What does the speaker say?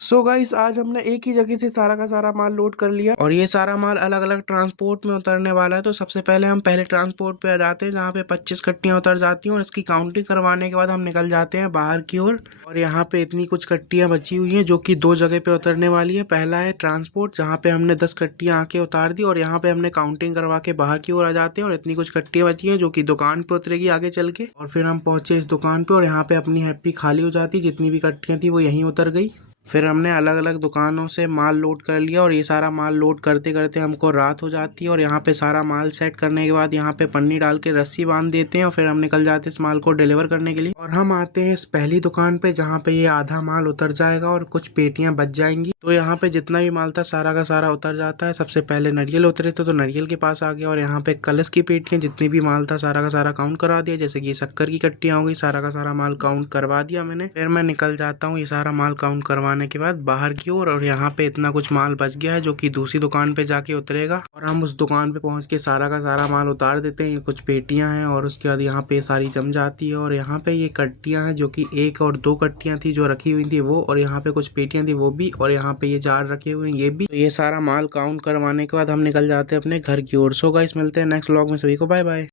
So guys आज हमने एक ही जगह से सारा का सारा माल लोड कर लिया और ये सारा माल अलग अलग ट्रांसपोर्ट में उतरने वाला है। तो सबसे पहले हम पहले ट्रांसपोर्ट पे आ जाते हैं जहाँ पे 25 कट्टियाँ उतर जाती हैं और इसकी काउंटिंग करवाने के बाद हम निकल जाते हैं बाहर की ओर। और यहाँ पे इतनी कुछ कट्टियाँ बची हुई हैं जो कि दो जगह पे उतरने वाली है। पहला है ट्रांसपोर्ट जहाँ पे हमने 10 कट्टियाँ आके उतार दी और यहाँ पे हमने काउंटिंग करवा के बाहर की ओर आ जाते हैं और इतनी कुछ कट्टियाँ बची हैं जो कि दुकान पे उतरेगी आगे चल के। और फिर हम पहुंचे इस दुकान पे और यहाँ पे अपनी हैप्पी खाली हो जाती, जितनी भी कट्टियाँ थी वो यहीं उतर गई। फिर हमने अलग अलग दुकानों से माल लोड कर लिया और ये सारा माल लोड करते करते हमको रात हो जाती है। और यहाँ पे सारा माल सेट करने के बाद यहाँ पे पन्नी डाल के रस्सी बांध देते हैं और फिर हम निकल जाते हैं इस माल को डिलीवर करने के लिए। और हम आते हैं इस पहली दुकान पे जहाँ पे ये आधा माल उतर जाएगा और कुछ पेटियां बच जाएंगी। तो यहाँ पे जितना भी माल था सारा का सारा उतर जाता है। सबसे पहले नारियल उतरे थे तो नारियल के पास आ गया और यहाँ पे कलश की पेटियां जितनी भी माल था सारा का सारा काउंट करा दिया। जैसे कि शक्कर की कट्टियां हो गई, सारा का सारा माल काउंट करवा दिया मैंने। फिर मैं निकल जाता हूँ ये सारा माल काउंट करवाने के बाद बाहर की ओर। और यहाँ पे इतना कुछ माल बच गया है जो कि दूसरी दुकान पे जाके उतरेगा और हम उस दुकान पे पहुंच के सारा का सारा माल उतार देते हैं। ये कुछ पेटियां हैं और उसके बाद यहाँ पे सारी जम जाती है। और यहाँ पे ये कट्टियां हैं जो कि 1 और 2 कट्टियां थी जो रखी हुई थी वो, और यहाँ पे कुछ पेटियां थी वो भी, और यहाँ पे ये जार रखे हुए हैं ये भी। तो ये सारा माल काउंट करवाने के बाद हम निकल जाते हैं अपने घर की ओर। सो गाइस मिलते हैं नेक्स्ट व्लॉग में, सभी को बाय बाय।